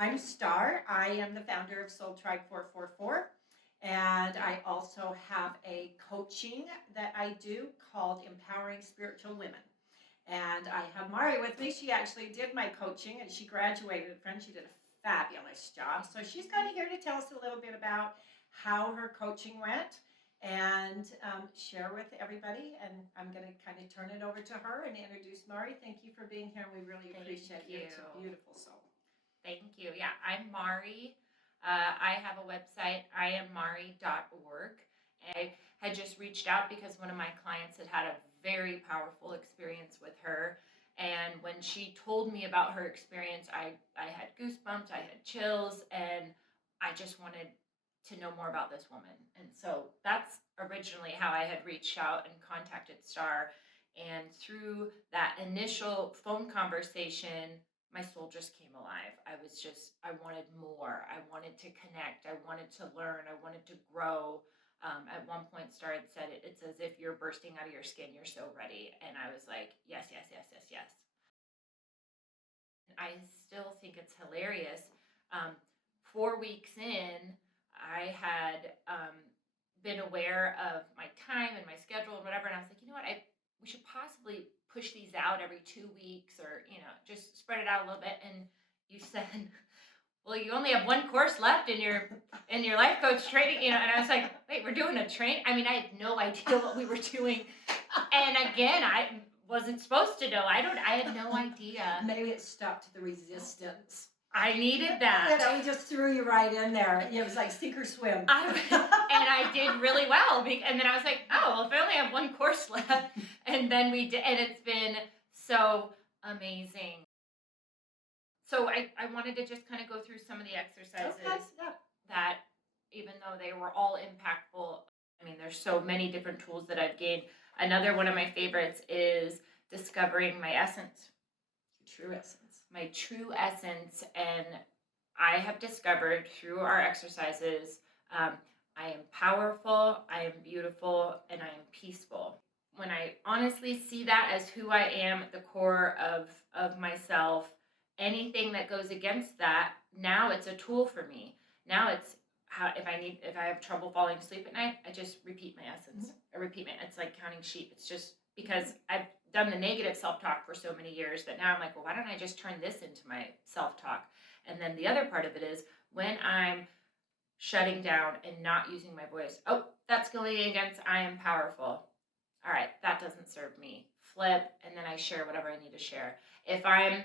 I'm Star. I am the founder of Soul Tribe 444. And I also have a coaching that I do called Empowering Spiritual Women. And I have Mari with me. She actually did my coaching and she graduated from. She did a fabulous job. So she's kind of here to tell us a little bit about how her coaching went and share with everybody. And I'm going to kind of turn it over to her and introduce Mari. Thank you for being here. We really appreciate you. It's a beautiful soul. Thank you. Yeah, I'm Mari. I have a website, iammari.org. I had just reached out because one of my clients had a very powerful experience with her. And when she told me about her experience, I had goosebumps, I had chills, and I just wanted to know more about this woman. And so that's originally how I had reached out and contacted Star. And through that initial phone conversation, my soul just came alive. I wanted more. I wanted to connect. I wanted to learn. I wanted to grow. At one point, Star had said, it's as if you're bursting out of your skin. You're so ready. And I was like, yes, yes, yes, yes, yes. I still think it's hilarious. 4 weeks in, I had been aware of my time and my schedule and whatever. And I was like, you know what? We should possibly push these out every 2 weeks or, just spread it out a little bit. And you said, well, you only have one course left in your life coach training, and I was like, wait, we're doing a train? I mean, I had no idea what we were doing. And again, I wasn't supposed to know. I had no idea. Maybe it stopped the resistance. I needed that. We just threw you right in there. It was like sink or swim. And I did really well. And then I was like, oh, well, if I only have one course left. And then we did, and it's been so amazing. So I wanted to just kind of go through some of the exercises that, even though they were all impactful, I mean, there's so many different tools that I've gained. Another one of my favorites is discovering my essence. True essence. My true essence. And I have discovered through our exercises, I am powerful, I am beautiful, and I am peaceful. When I honestly see that as who I am at the core of myself, anything that goes against that, now it's a tool for me. Now it's how, if I have trouble falling asleep at night, I just repeat my essence. Mm-hmm. I repeat it's like counting sheep. It's just because I've done the negative self-talk for so many years that now I'm like, well, why don't I just turn this into my self-talk? And then the other part of it is when I'm shutting down and not using my voice, oh, that's going against I am powerful. All right, that doesn't serve me. Flip, and then I share whatever I need to share. If I'm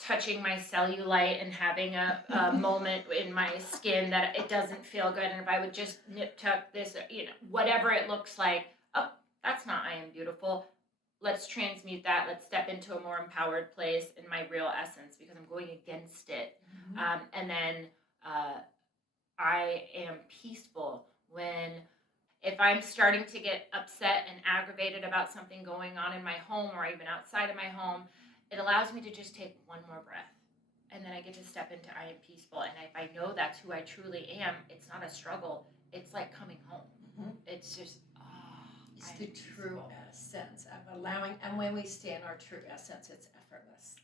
touching my cellulite and having a moment in my skin that it doesn't feel good, and if I would just nip tuck this, whatever it looks like, oh, that's not I am beautiful. Let's transmute that. Let's step into a more empowered place in my real essence because I'm going against it. Mm-hmm. And then I am peaceful if I'm starting to get upset and aggravated about something going on in my home or even outside of my home, it allows me to just take one more breath. And then I get to step into I am peaceful. And if I know that's who I truly am, it's not a struggle. It's like coming home. Mm-hmm. It's just, it's the true essence of allowing. And when we stay in our true essence, it's effortless.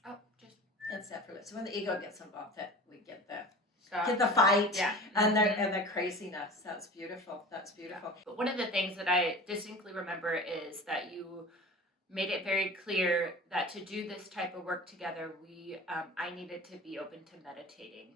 It's effortless. When the ego gets involved, we get the fight and the craziness. That's beautiful. That's beautiful. Yeah. But one of the things that I distinctly remember is that you made it very clear that to do this type of work together, I needed to be open to meditating.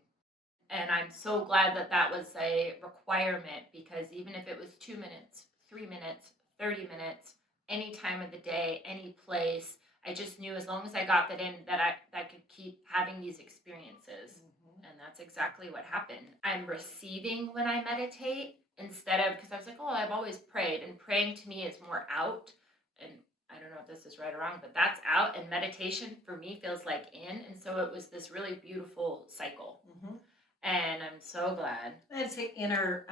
And I'm so glad that was a requirement, because even if it was 2 minutes, 3 minutes, 30 minutes, any time of the day, any place, I just knew as long as I got that in, that I could keep having these experiences. Mm-hmm. And that's exactly what happened. I'm receiving when I meditate instead of, because I was like, oh, I've always prayed, and praying to me is more out. And I don't know if this is right or wrong, but that's out, and meditation for me feels like in. And so it was this really beautiful cycle. Mm-hmm. And I'm so glad. It's the inner,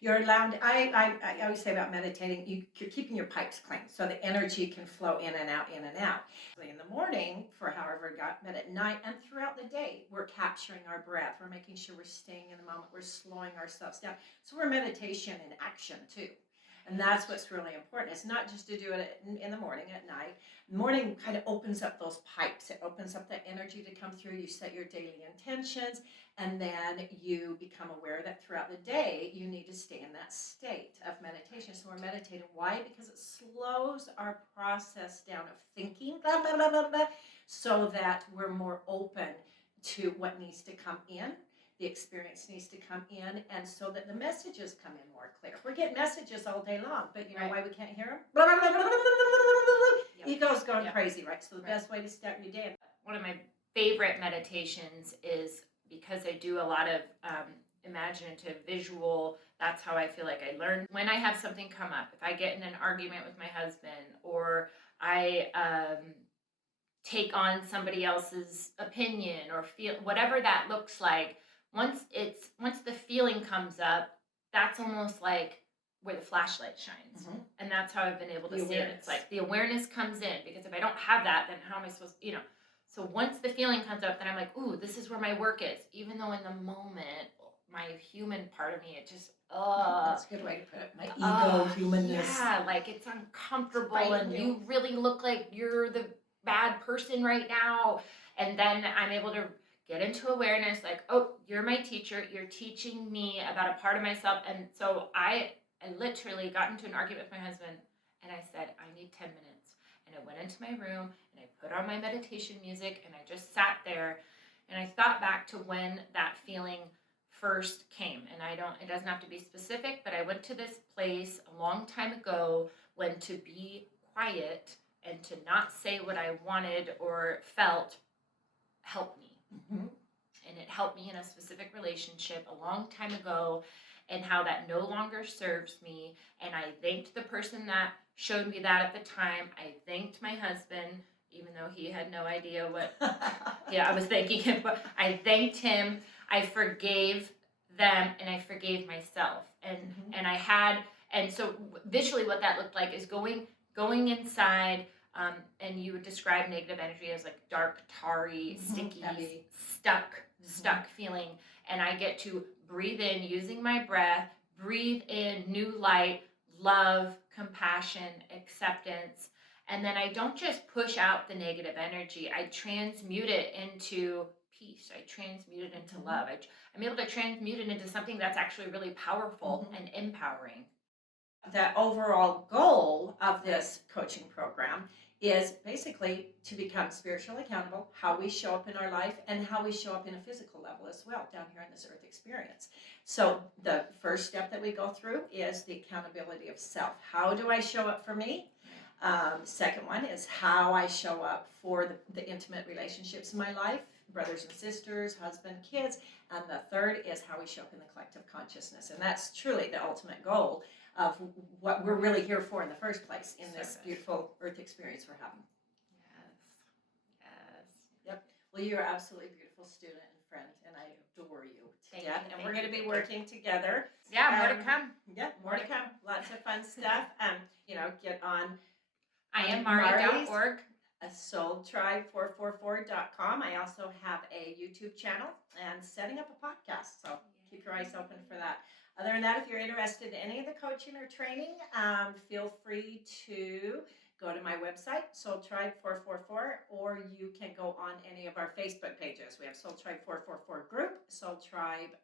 you're allowed, I always say about meditating, you're keeping your pipes clean so the energy can flow in and out, in and out. In the morning, for however it got, but at night and throughout the day, we're capturing our breath. We're making sure we're staying in the moment. We're slowing ourselves down. So we're meditation in action too. And that's what's really important. It's not just to do it in the morning, at night. The morning kind of opens up those pipes. It opens up that energy to come through. You set your daily intentions, and then you become aware that throughout the day, you need to stay in that state of meditation. So we're meditating. Why? Because it slows our process down of thinking, blah, blah, blah, blah, blah, so that we're more open to what needs to come in. The experience needs to come in, and so that the messages come in more clear. We're getting messages all day long, but you know why we can't hear them? Blah, blah, blah, blah, blah, blah, blah. Yep. Ego's going Yep. crazy, right? So the best way to start your day. One of my favorite meditations is, because I do a lot of imaginative, visual, that's how I feel like I learn. When I have something come up, if I get in an argument with my husband, or I take on somebody else's opinion, or feel whatever that looks like, once the feeling comes up, that's almost like where the flashlight shines. Mhm. And that's how I've been able to The see it. awareness. It's like the awareness comes in, because if I don't have that, then how am I supposed to, so once the feeling comes up, then I'm like, ooh, this is where my work is. Even though in the moment, my human part of me, it just, That's a good way to put it. My ego, humanness. yeah, like it's uncomfortable, Fighting and you. you really look like you're the bad person right now. And then I'm able to get into awareness, like, oh, you're my teacher. You're teaching me about a part of myself. And so I literally got into an argument with my husband, and I said, I need 10 minutes. And I went into my room, and I put on my meditation music, and I just sat there, and I thought back to when that feeling first came. And it doesn't have to be specific, but I went to this place a long time ago when to be quiet and to not say what I wanted or felt helped me. Mhm. And it helped me in a specific relationship a long time ago, and how that no longer serves me. And I thanked the person that showed me that at the time. I thanked my husband, even though he had no idea what I was thanking him, but I thanked him. I forgave them, and I forgave myself. And Mhm. and so visually what that looked like is going inside. And you would describe negative energy as like dark, tarry, Mhm. sticky, Heavy. stuck feeling. And I get to breathe in using my breath, breathe in new light, love, compassion, acceptance. And then I don't just push out the negative energy. I transmute it into peace. I transmute it into Mhm. love. I'm able to transmute it into something that's actually really powerful Mhm. and empowering. The overall goal of this coaching program is basically to become spiritually accountable, how we show up in our life, and how we show up in a physical level as well down here in this earth experience. So the first step that we go through is the accountability of self. How do I show up for me? Second one is how I show up for the intimate relationships in my life, brothers and sisters, husband, kids. And the third is how we show up in the collective consciousness. And that's truly the ultimate goal of what we're really here for in the first place in this beautiful earth experience we're having. Yes. Yep. Well, you're an absolutely beautiful student and friend, and I adore you to death. And we're going to be Thank you. working together. Yeah, more to come. Yeah, more to come. Lots of fun stuff. Get on IamMari.org. soultribe444.com. I also have a YouTube channel and setting up a podcast. So keep your eyes open for that. Other than that, if you're interested in any of the coaching or training, feel free to go to my website, soultribe444, or you can go on any of our Facebook pages. We have Soul Tribe 444 group, Soul Tribe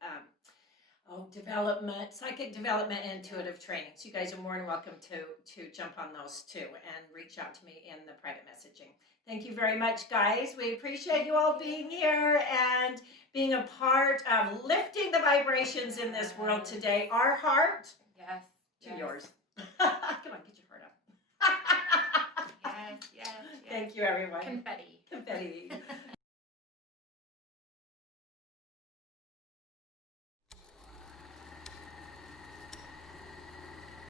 development, psychic development, and intuitive training. So you guys are more than welcome to jump on those too and reach out to me in the private messaging. Thank you very much, guys. We appreciate you all being here and being a part of lifting the vibrations in this world today. Our heart to yours. Come on, get your heart up. Yes. Thank you, everyone. Confetti. Confetti.